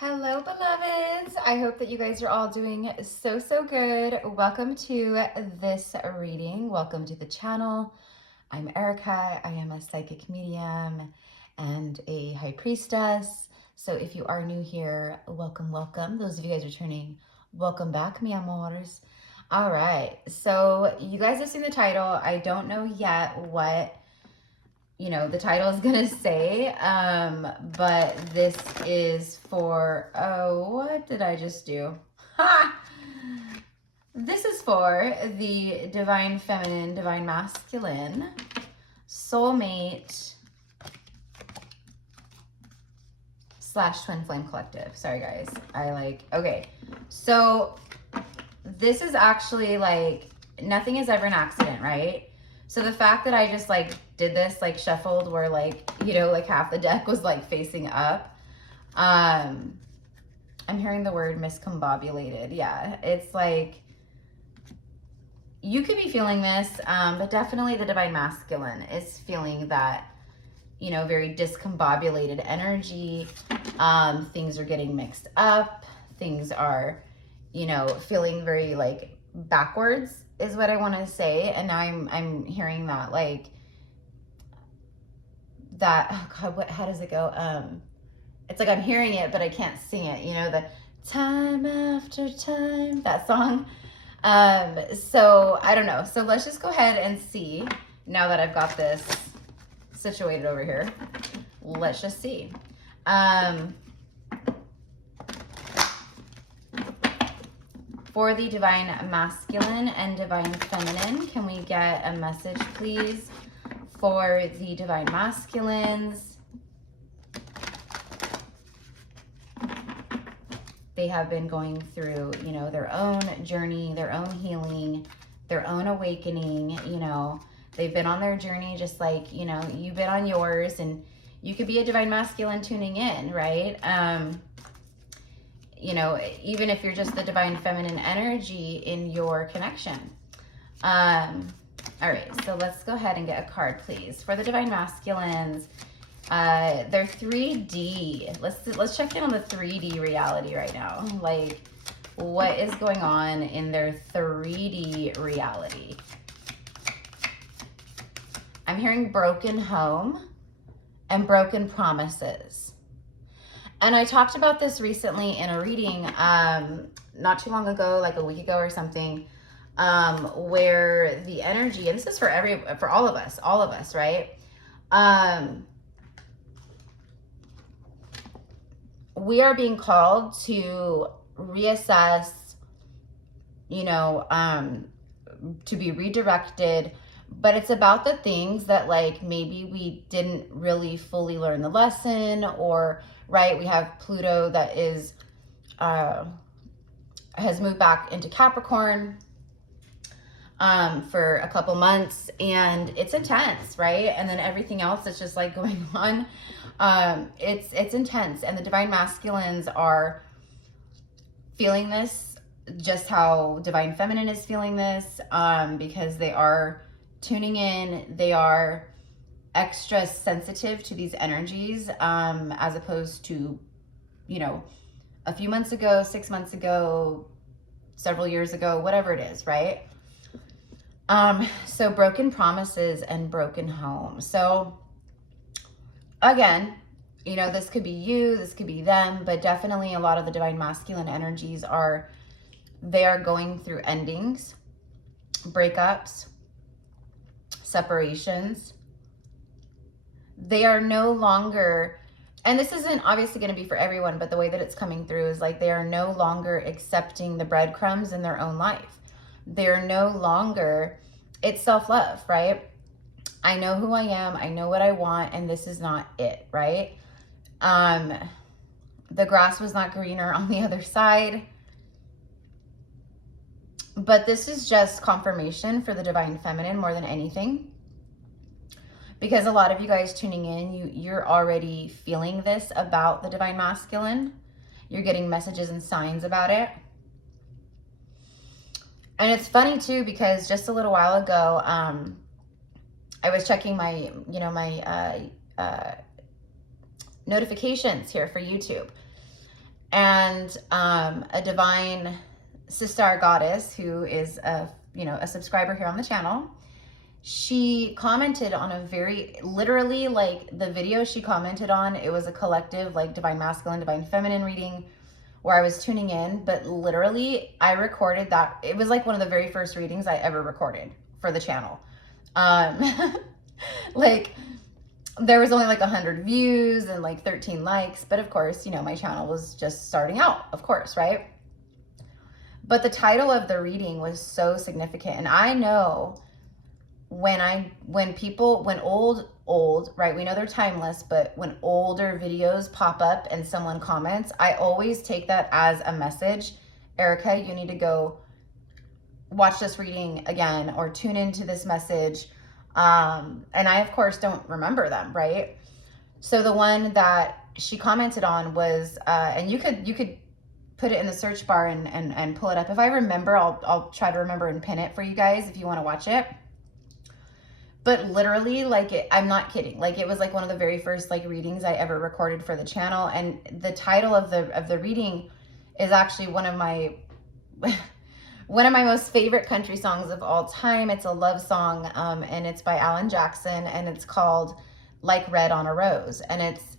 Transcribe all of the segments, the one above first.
Hello, beloveds. I hope that you guys are all doing so good. Welcome to this reading. Welcome to the channel. I'm Erica. I am a psychic medium and a high priestess. So if you are new here, welcome, welcome. Those of you guys returning, welcome back, mi amores. All right. So you guys have seen the title. I don't know yet what the title is gonna say, but this is for, oh, what did I just do? Ha! This is for the divine feminine, divine masculine, soulmate / twin flame collective. Sorry guys, okay. So this is actually nothing is ever an accident, right? So the fact that I just did this, shuffled where half the deck was facing up. I'm hearing the word miscombobulated. Yeah, it's you could be feeling this, but definitely the divine masculine is feeling that, very discombobulated energy. Things are getting mixed up. Things are, feeling very backwards is what I want to say. And now I'm hearing that that, oh God, how does it go? It's I'm hearing it, but I can't sing it. The time after time, that song. So I don't know. So let's just go ahead and see now that I've got this situated over here. Let's just see. For the divine masculine and divine feminine, can we get a message, please, for the divine masculines? They have been going through, their own journey, their own healing, their own awakening. They've been on their journey just like, you've been on yours, and you could be a divine masculine tuning in, right? Even if you're just the divine feminine energy in your connection. All right, so let's go ahead and get a card, please. For the divine masculines, they're 3D. Let's check in on the 3D reality right now. What is going on in their 3D reality? I'm hearing broken home and broken promises. And I talked about this recently in a reading, not too long ago, like a week ago or something, where the energy, and this is for all of us, right? We are being called to reassess, to be redirected, but it's about the things that maybe we didn't really fully learn the lesson, or right, we have Pluto that is has moved back into Capricorn for a couple months, and it's intense, right? And then everything else that's just going on, it's intense, and the divine masculines are feeling this just how divine feminine is feeling this, because they are tuning in. They are extra sensitive to these energies, as opposed to, a few months ago, 6 months ago, several years ago, whatever it is, right? So broken promises and broken home. So again, this could be you, this could be them, but definitely a lot of the divine masculine energies they are going through endings, breakups, separations. They are no longer, and this isn't obviously going to be for everyone, but the way that it's coming through is they are no longer accepting the breadcrumbs in their own life. They're no longer, it's self-love, right? I know who I am, I know what I want, and this is not it, right? The grass was not greener on the other side. But this is just confirmation for the divine feminine more than anything. Because a lot of you guys tuning in, you're already feeling this about the divine masculine. You're getting messages and signs about it. And it's funny too, because just a little while ago, I was checking my, my notifications here for YouTube. And a divine sister goddess who is a subscriber here on the channel, she commented on a very, literally, like, the video she commented on, it was a collective, like, divine masculine, divine feminine reading where I was tuning in, but literally I recorded that. It was like one of the very first readings I ever recorded for the channel. Like, there was only like 100 views and like 13 likes, but of course, you know, my channel was just starting out, of course, right? But the title of the reading was so significant. And I know when old, right? We know they're timeless, but when older videos pop up and someone comments, I always take that as a message. Erica, you need to go watch this reading again or tune into this message. And I, of course, don't remember them, right? So the one that she commented on was, and you could put it in the search bar and pull it up. If I remember, I'll try to remember and pin it for you guys if you want to watch it. But literally, like, I'm not kidding. Like, it was like one of the very first like readings I ever recorded for the channel. And the title of the reading is actually one of my most favorite country songs of all time. It's a love song, and it's by Alan Jackson, and it's called Like Red on a Rose. And it's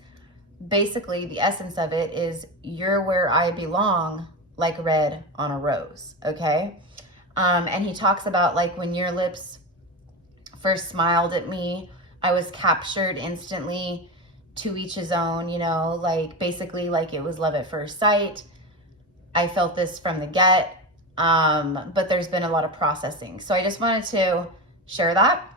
basically, the essence of it is, you're where I belong, like red on a rose, okay? And he talks about, like, when your lips first smiled at me, I was captured instantly, to each his own, you know, like, basically, like, it was love at first sight. I felt this from the get, but there's been a lot of processing. So I just wanted to share that.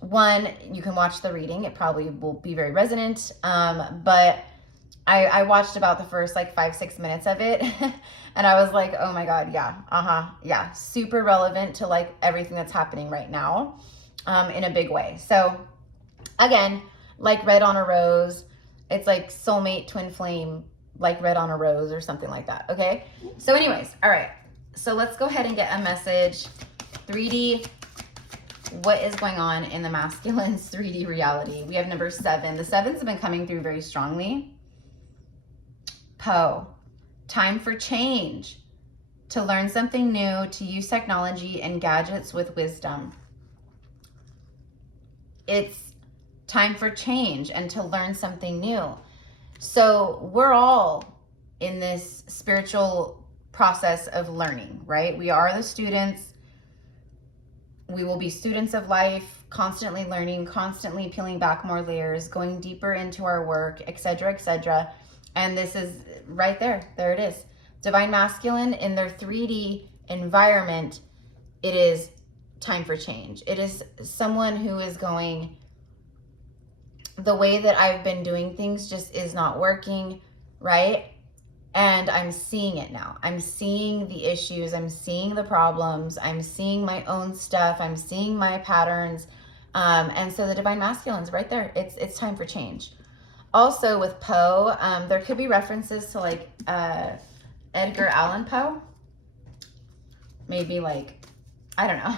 One, you can watch the reading. It probably will be very resonant, but I watched about the first, like, 5-6 minutes of it, and I was like, oh my God, yeah, super relevant to, like, everything that's happening right now. In a big way. So again, like red on a rose, it's like soulmate, twin flame, like red on a rose or something like that. Okay. So anyways, all right. So let's go ahead and get a message. 3D, what is going on in the masculine's 3D reality? We have number 7. The 7s have been coming through very strongly. Poe, time for change, to learn something new, to use technology and gadgets with wisdom. It's time for change and to learn something new. So we're all in this spiritual process of learning, right? We are the students. We will be students of life, constantly learning, constantly peeling back more layers, going deeper into our work, etc., etc. And this is right there. There it is. Divine masculine in their 3D environment, it is time for change. It is someone who is going, the way that I've been doing things just is not working, right? And I'm seeing it now. I'm seeing the issues. I'm seeing the problems. I'm seeing my own stuff. I'm seeing my patterns. And so the divine masculine's right there. It's time for change. Also with Poe, there could be references to, like, Edgar Allan Poe. Maybe, like, I don't know,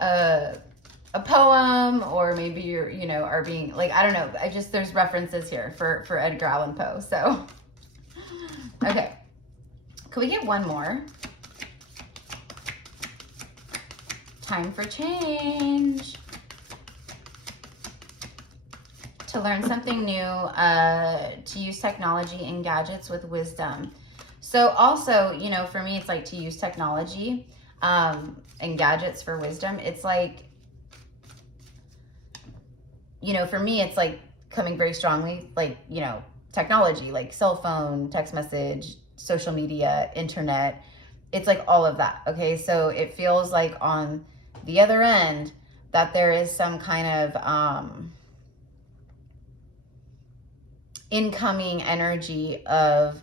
a poem, or maybe you're, you know, are being, like, I don't know. There's references here for Edgar Allan Poe. So, okay. Could we get one more? Time for change. To learn something new, to use technology and gadgets with wisdom. So also, you know, for me, it's like to use technology and gadgets for wisdom. It's like, you know, for me, it's like coming very strongly, like, you know, technology, like cell phone, text message, social media, internet. It's like all of that. Okay. So it feels like on the other end that there is some kind of incoming energy of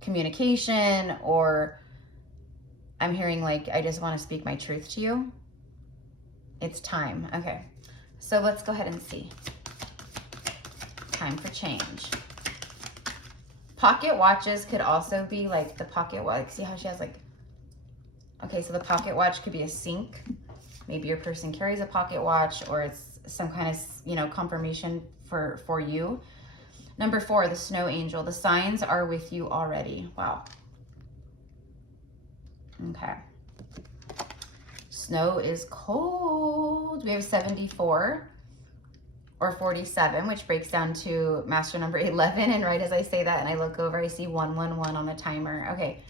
communication, or I'm hearing, like, I just want to speak my truth to you. It's time. Okay. So let's go ahead and see. Time for change. Pocket watches could also be like the pocket watch. See how she has, like, okay, so the pocket watch could be a sync. Maybe your person carries a pocket watch, or it's some kind of, you know, confirmation for you. Number 4, the snow angel. The signs are with you already. Wow. Okay. Snow is cold. We have 74 or 47, which breaks down to master number 11. And right as I say that and I look over, I see 111 on the timer. Okay.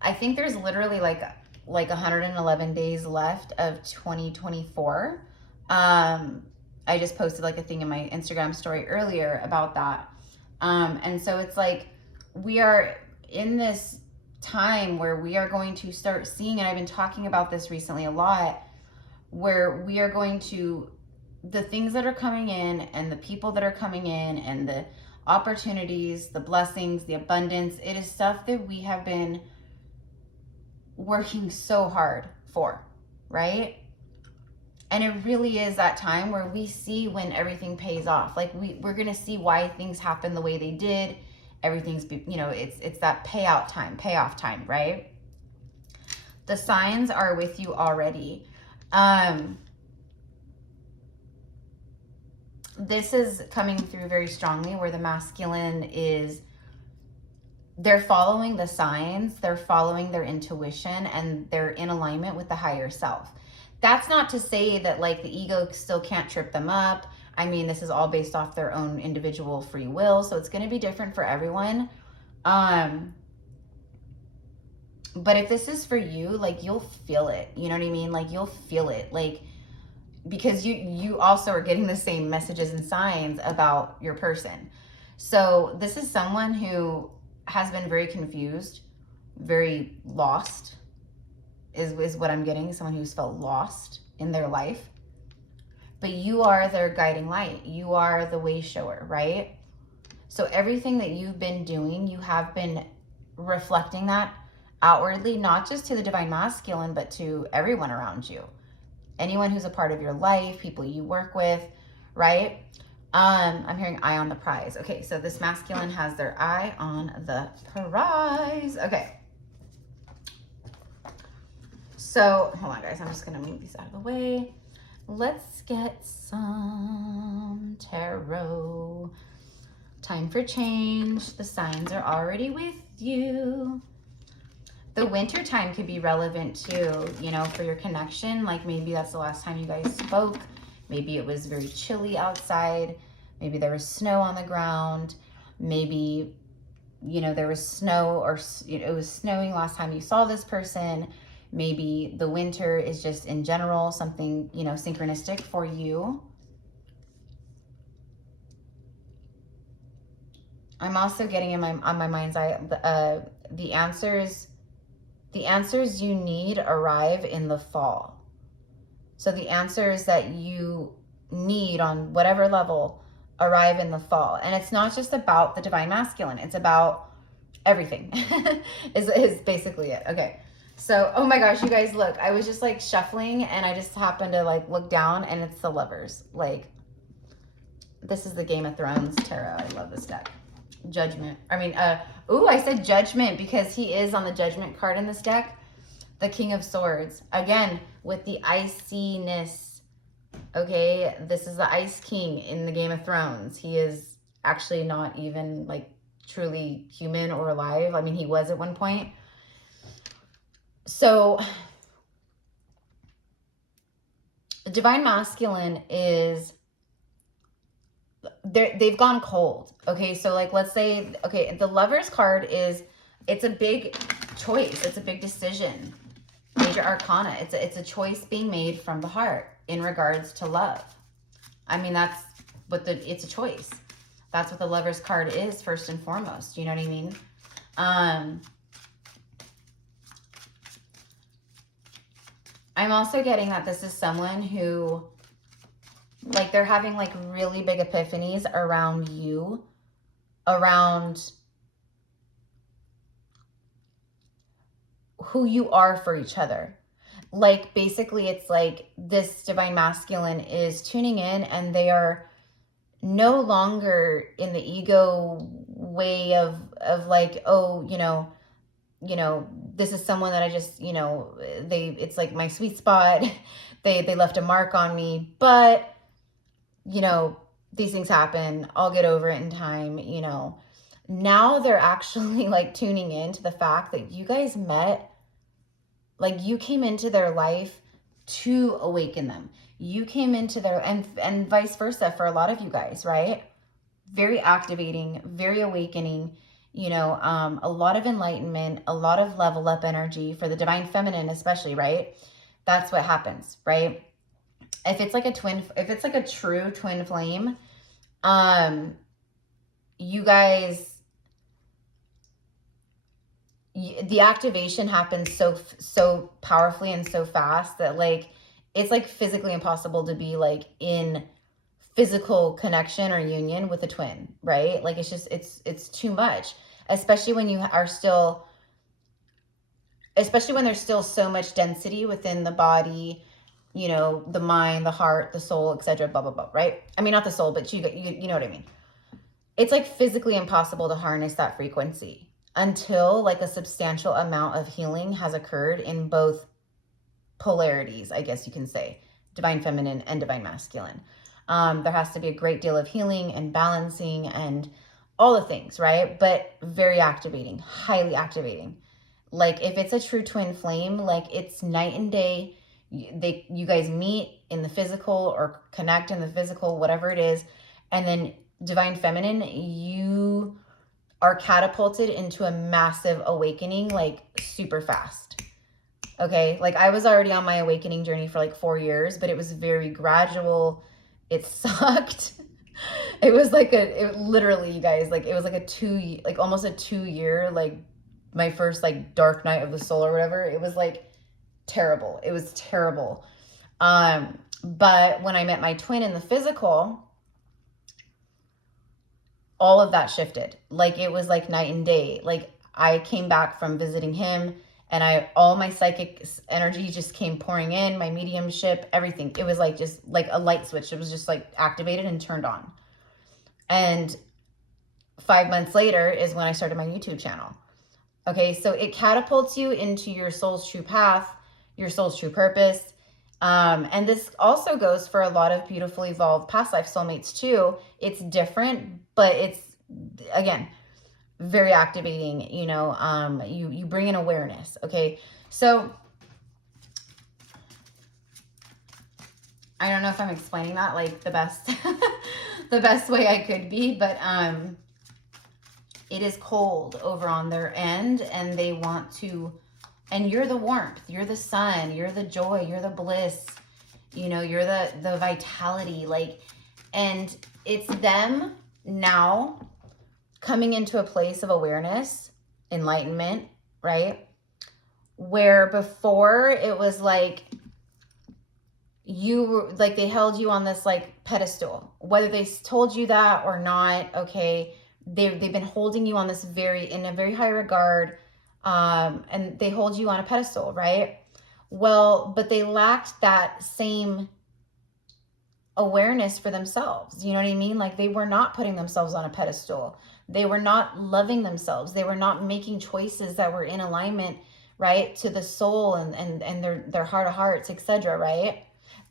I think there's literally like 111 days left of 2024. I just posted like a thing in my Instagram story earlier about that. And so it's like we are in this time where we are going to start seeing, and I've been talking about this recently a lot, where we are going to, the things that are coming in and the people that are coming in and the opportunities, the blessings, the abundance, it is stuff that we have been working so hard for, right? And it really is that time where we see when everything pays off. Like we're going to see why things happen the way they did. Everything's, you know, it's that payoff time, right? The signs are with you already. This is coming through very strongly where the masculine is, they're following the signs, they're following their intuition, and they're in alignment with the higher self. That's not to say that like the ego still can't trip them up. I mean, this is all based off their own individual free will, so it's going to be different for everyone. But if this is for you, like you'll feel it, you know what I mean? Like you'll feel it, like, because you also are getting the same messages and signs about your person. So this is someone who has been very confused, very lost, is what I'm getting. Someone who's felt lost in their life. But you are their guiding light. You are the way shower, right? So everything that you've been doing, you have been reflecting that outwardly, not just to the divine masculine, but to everyone around you. Anyone who's a part of your life, people you work with, right? I'm hearing eye on the prize. Okay, so this masculine has their eye on the prize. Okay. So, hold on guys, I'm just gonna move these out of the way. Let's get some tarot. Time for change. The signs are already with you. The winter time could be relevant too, you know, for your connection. Like maybe that's the last time you guys spoke. Maybe it was very chilly outside. Maybe there was snow on the ground. Maybe, you know, there was snow, or it was snowing last time you saw this person. Maybe the winter is just in general something, you know, synchronistic for you. I'm also getting in on my mind's eye, the answers you need arrive in the fall. So the answers that you need on whatever level arrive in the fall. And it's not just about the divine masculine. It's about everything is basically it. Okay. So, oh my gosh, you guys, look, I was just like shuffling and I just happened to like look down and it's the Lovers. Like, this is the Game of Thrones tarot. I love this deck. Judgment. I mean, ooh, I said Judgment because he is on the Judgment card in this deck. The King of Swords. Again, with the iciness. Okay, this is the Ice King in the Game of Thrones. He is actually not even like truly human or alive. I mean, he was at one point. So the divine masculine is, they've gone cold. Okay, so like let's say, okay, the Lovers card is, it's a big choice. It's a big decision. Major Arcana. It's a choice being made from the heart in regards to love. I mean, that's what it's a choice. That's what the Lovers card is first and foremost. You know what I mean? I'm also getting that this is someone who, like, they're having like really big epiphanies around you, around who you are for each other. Like, basically, it's like this divine masculine is tuning in and they are no longer in the ego way of like, oh, you know, this is someone that I just, you know, it's like my sweet spot. They left a mark on me, but, you know, these things happen. I'll get over it in time, you know. Now they're actually like tuning in to the fact that you guys met, like you came into their life to awaken them. You came into their, and vice versa for a lot of you guys, right? Very activating, very awakening, you know, a lot of enlightenment, a lot of level up energy for the divine feminine, especially, right? That's what happens, right? If it's like a true twin flame, you guys, the activation happens so powerfully and so fast that like it's like physically impossible to be like in physical connection or union with a twin, right? Like it's just it's too much, especially when you are still, especially when there's still so much density within the body, you know, the mind, the heart, the soul, etc., blah blah blah, right? I mean, not the soul, but you know what I mean. It's like physically impossible to harness that frequency until like a substantial amount of healing has occurred in both polarities, I guess you can say, divine feminine and divine masculine. There has to be a great deal of healing and balancing and all the things, right? But very activating, highly activating. Like if it's a true twin flame, like it's night and day. You guys meet in the physical or connect in the physical, whatever it is, and then divine feminine, you are catapulted into a massive awakening, like super fast. Okay, like I was already on my awakening journey for like 4 years, but it was very gradual. It sucked. It was like it literally, you guys, like it was like almost a 2 year, like my first like dark night of the soul or whatever. It was like terrible. It was terrible. But when I met my twin in the physical, all of that shifted. Like it was like night and day. Like I came back from visiting him and all my psychic energy just came pouring in, my mediumship, everything. It was like just like a light switch. It was just like activated and turned on. And 5 months later is when I started my YouTube channel. Okay, so it catapults you into your soul's true path, your soul's true purpose. And this also goes for a lot of beautiful evolved past life soulmates too. It's different, but it's, again, very activating, you know. You bring in awareness. Okay, so I don't know if I'm explaining that like the best the best way I could be, but it is cold over on their end and they want to, and you're the warmth, you're the sun, you're the joy, you're the bliss, you know, you're the vitality, like, and it's them now coming into a place of awareness, enlightenment, right? Where before it was like you were like, they held you on this like pedestal, whether they told you that or not. Okay, they've been holding you on this in a very high regard, and they hold you on a pedestal, right? Well, but they lacked that same awareness for themselves. You know what I mean? Like they were not putting themselves on a pedestal. They were not loving themselves. They were not making choices that were in alignment, right, to the soul and their heart of hearts, etc., right?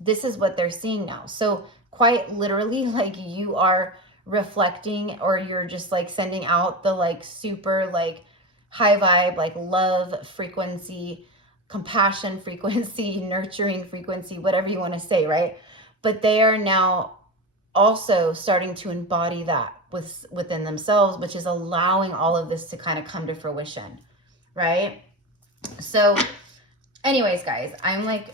This is what they're seeing now. So quite literally, like you are reflecting, or you're just like sending out the like super like high vibe, like love frequency, compassion frequency, nurturing frequency, whatever you want to say, right? But they are now also starting to embody that within themselves, which is allowing all of this to kind of come to fruition, right? So anyways, guys, I'm like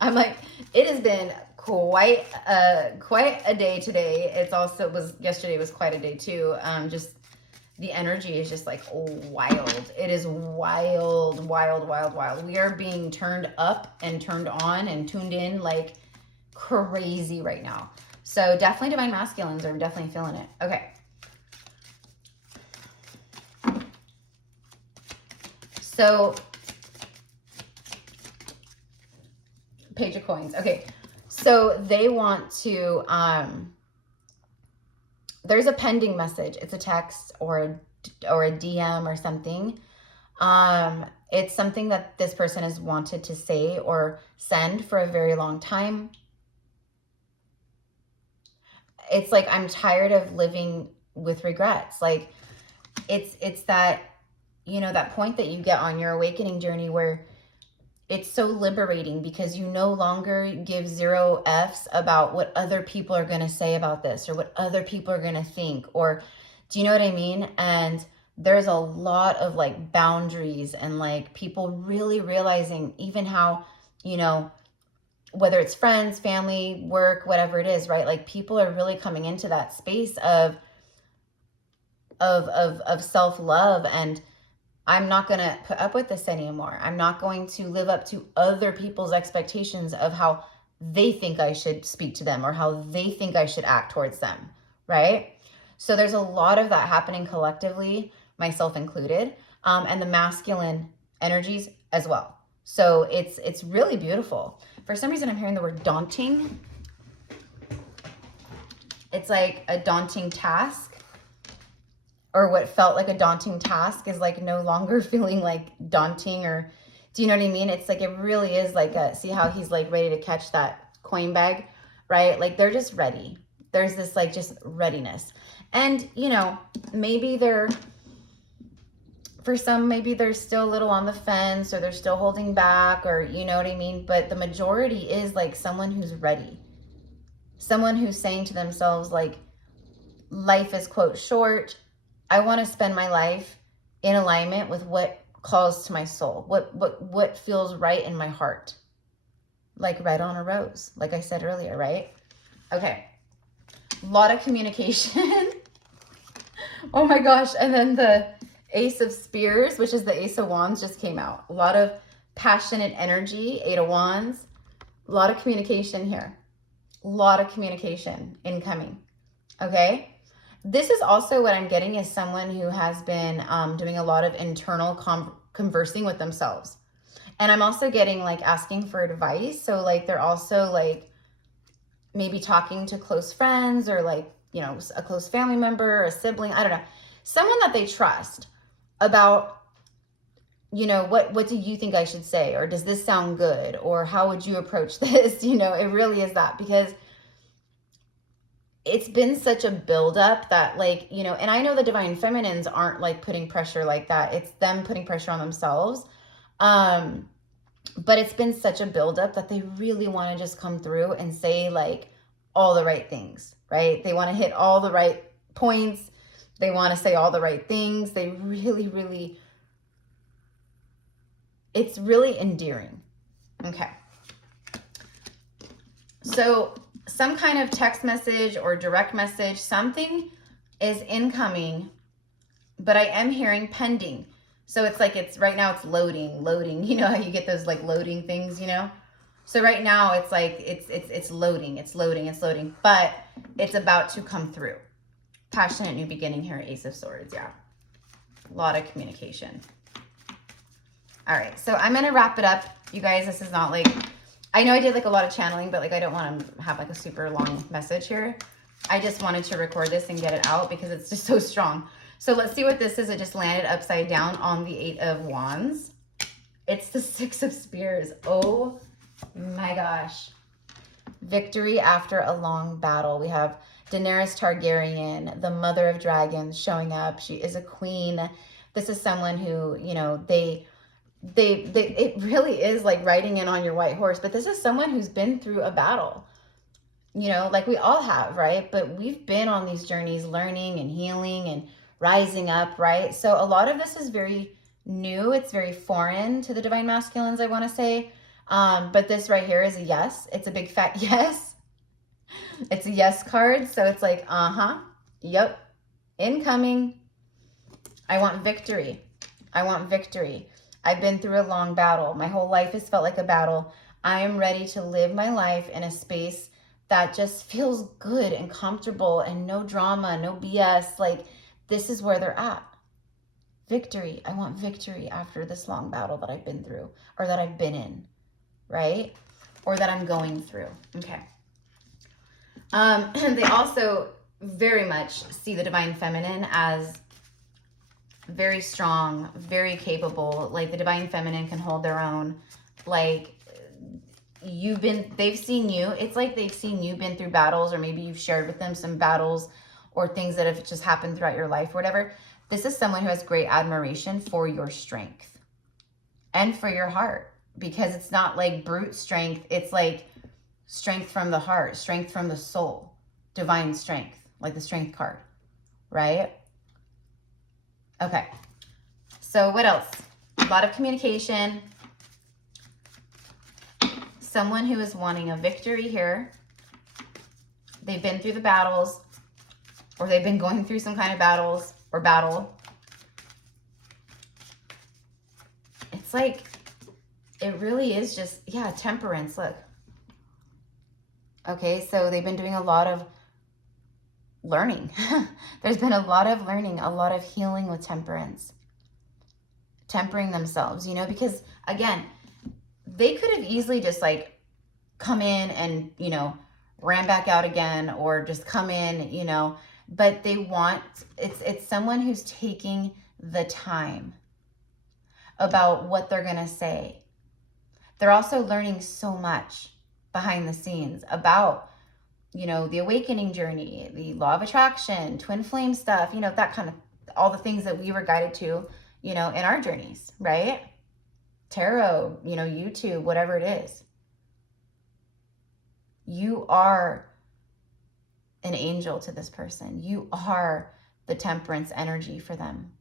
I'm like, it has been quite a day today. It's also yesterday was quite a day too. Just the energy is just like wild. It is wild, wild, wild, wild. We are being turned up and turned on and tuned in like crazy right now. So definitely divine masculines are definitely feeling it. Okay. So Page of Coins. Okay. So they want to, there's a pending message. It's a text or a DM or something. It's something that this person has wanted to say or send for a very long time. it's like, I'm tired of living with regrets. Like, it's that, you know, that point that you get on your awakening journey where it's so liberating because you no longer give 0 Fs about what other people are going to say about this or what other people are going to think, or do you know what I mean? And there's a lot of like boundaries and like people really realizing even how, you know, whether it's friends, family, work, whatever it is, right? Like people are really coming into that space of self-love, and I'm not going to put up with this anymore. I'm not going to live up to other people's expectations of how they think I should speak to them or how they think I should act towards them, right? So there's a lot of that happening collectively, myself included, and the masculine energies as well. So it's really beautiful. For some reason, I'm hearing the word daunting. It's like a daunting task, or what felt like a daunting task is like no longer feeling like daunting, or do you know what I mean? It's like, it really is like a, see how he's like ready to catch that coin bag, right? Like they're just ready. There's this like just readiness. And, you know, maybe they're, for some, maybe they're still a little on the fence or they're still holding back, or you know what I mean? But the majority is like someone who's ready. Someone who's saying to themselves like, life is quote short. I want to spend my life in alignment with what calls to my soul, what feels right in my heart, like red on a rose, like I said earlier, right? Okay, a lot of communication. Oh my gosh, and then the Ace of Spears, which is the Ace of Wands, just came out. A lot of passionate energy, 8 of Wands, a lot of communication here, a lot of communication incoming, okay? This is also what I'm getting is someone who has been doing a lot of internal conversing with themselves. And I'm also getting like asking for advice. So like they're also like maybe talking to close friends or like, you know, a close family member or a sibling, I don't know, someone that they trust about, you know, what do you think I should say? Or does this sound good? Or how would you approach this? You know, it really is that, because it's been such a buildup that like, you know, and I know the divine feminines aren't like putting pressure like that. It's them putting pressure on themselves. But it's been such a buildup that they really want to just come through and say like all the right things, right? They want to hit all the right points. They want to say all the right things. They really, really, it's really endearing. Okay. So some kind of text message or direct message, something is incoming, but I am hearing pending. So it's like, it's right now it's loading. You know how you get those like loading things, you know? So right now it's like, it's loading, but it's about to come through. Passionate new beginning here, Ace of Swords, yeah. A lot of communication. All right, so I'm gonna wrap it up. You guys, this is not like, I know I did like a lot of channeling, but like I don't want to have like a super long message here. I just wanted to record this and get it out because it's just so strong. So let's see what this is. It just landed upside down on the 8 of Wands. It's the 6 of Spears. Oh my gosh. Victory after a long battle. We have Daenerys Targaryen, the mother of dragons, showing up. She is a queen. This is someone who, you know, it really is like riding in on your white horse, but this is someone who's been through a battle, you know, like we all have, right? But we've been on these journeys learning and healing and rising up, right? So a lot of this is very new. It's very foreign to the divine masculines, I want to say. But this right here is a yes. It's a big fat yes. It's a yes card. So it's like, yep, incoming. I want victory. I want victory. I've been through a long battle. My whole life has felt like a battle. I am ready to live my life in a space that just feels good and comfortable and no drama, no BS. Like, this is where they're at. Victory. I want victory after this long battle that I've been through, or that I've been in, right? Or that I'm going through. Okay. They also very much see the divine feminine as very strong, very capable. Like the divine feminine can hold their own. Like, they've seen you. It's like they've seen you been through battles, or maybe you've shared with them some battles or things that have just happened throughout your life or whatever. This is someone who has great admiration for your strength and for your heart, because it's not like brute strength. It's like strength from the heart, strength from the soul, divine strength, like the strength card, right? Okay. So what else? A lot of communication. Someone who is wanting a victory here. They've been through the battles, or they've been going through some kind of battles or battle. It's like, it really is just, yeah, temperance, look. Okay, so they've been doing a lot of learning. There's been a lot of learning, a lot of healing with temperance. Tempering themselves, you know, because again, they could have easily just like come in and, you know, ran back out again, or just come in, you know, but they want, it's someone who's taking the time about what they're going to say. They're also learning so much behind the scenes about, you know, the awakening journey, the law of attraction, twin flame stuff, you know, that kind of, all the things that we were guided to, you know, in our journeys, right? Tarot, you know, YouTube, whatever it is. You are an angel to this person. You are the temperance energy for them.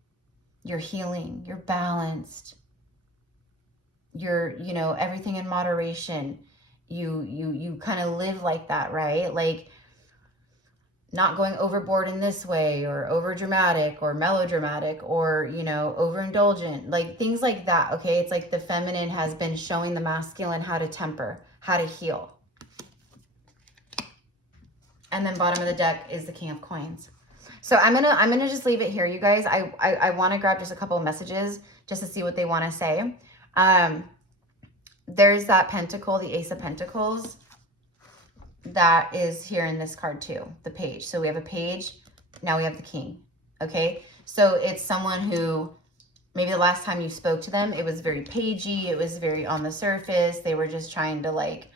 You're healing, you're balanced. You're, you know, everything in moderation. You kind of live like that, right? Like not going overboard in this way, or over dramatic or melodramatic, or, you know, overindulgent, like things like that. Okay. It's like the feminine has been showing the masculine how to temper, how to heal. And then bottom of the deck is the King of Coins. So I'm gonna just leave it here, you guys. I want to grab just a couple of messages just to see what they want to say. There's that Pentacle, the Ace of Pentacles, that is here in this card too, the Page. So we have a Page, now we have the King. Okay, so it's someone who maybe the last time you spoke to them, it was very pagey, it was very on the surface. They were just trying to, like,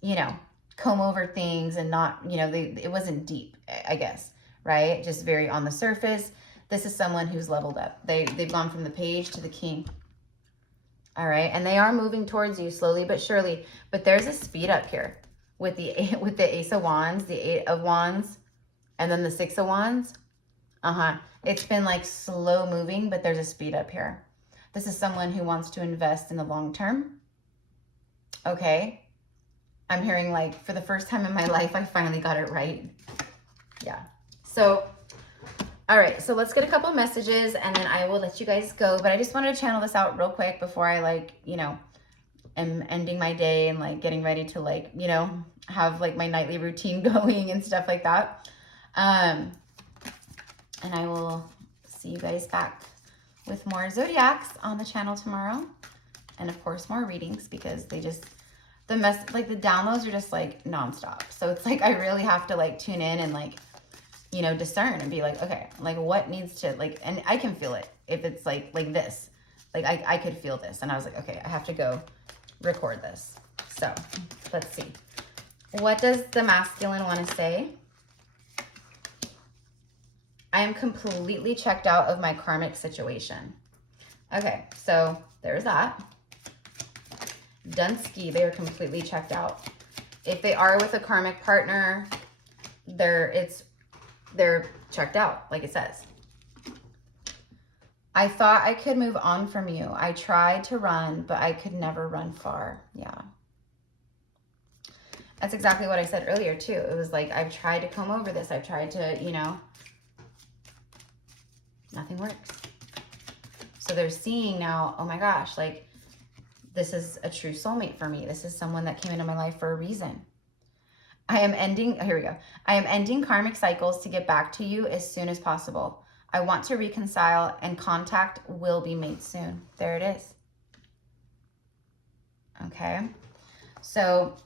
you know, comb over things and not, you know, it wasn't deep, I guess, right? Just very on the surface. This is someone who's leveled up. They've gone from the Page to the King. All right, and they are moving towards you slowly but surely. But there's a speed up here with the Ace of Wands, the Eight of Wands, and then the Six of Wands. It's been like slow moving, but there's a speed up here. This is someone who wants to invest in the long term. Okay. I'm hearing, like, for the first time in my life, I finally got it right. Yeah. So, all right. So let's get a couple messages and then I will let you guys go. But I just wanted to channel this out real quick before I, like, you know, am ending my day and, like, getting ready to, like, you know, have, like, my nightly routine going and stuff like that. And I will see you guys back with more zodiacs on the channel tomorrow. And of course, more readings, because they just, the downloads are just like nonstop. So it's like, I really have to, like, tune in and, like, you know, discern and be like, okay, like, what needs to, like, and I can feel it if it's like this, like, I could feel this. And I was like, okay, I have to go record this. So let's see. What does the masculine want to say? I am completely checked out of my karmic situation. Okay, so there's that. Dunsky, they are completely checked out. If they are with a karmic partner, they're checked out, like it says. I thought I could move on from you. I tried to run, but I could never run far. Yeah. That's exactly what I said earlier too. It was like, I've tried to comb over this. I've tried to, you know, nothing works. So they're seeing now, oh my gosh, like, this is a true soulmate for me. This is someone that came into my life for a reason. I am ending, here we go. I am ending karmic cycles to get back to you as soon as possible. I want to reconcile and contact will be made soon. There it is. Okay. So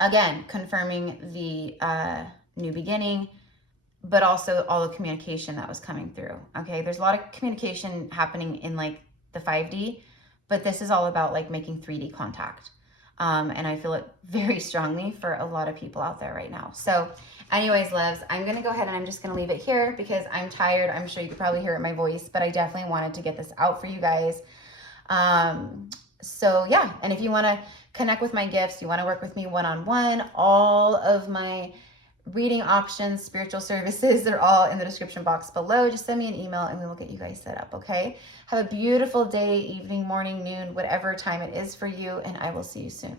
again, confirming the new beginning, but also all the communication that was coming through. Okay. There's a lot of communication happening in, like, the 5D, but this is all about, like, making 3D contact. And I feel it very strongly for a lot of people out there right now. So anyways, loves, I'm going to go ahead and I'm just going to leave it here because I'm tired. I'm sure you could probably hear it in my voice, but I definitely wanted to get this out for you guys. So yeah, and if you want to connect with my gifts, you want to work with me one-on-one, all of my reading options, spiritual services, they're all in the description box below. Just send me an email and we will get you guys set up, okay? Have a beautiful day, evening, morning, noon, whatever time it is for you, and I will see you soon.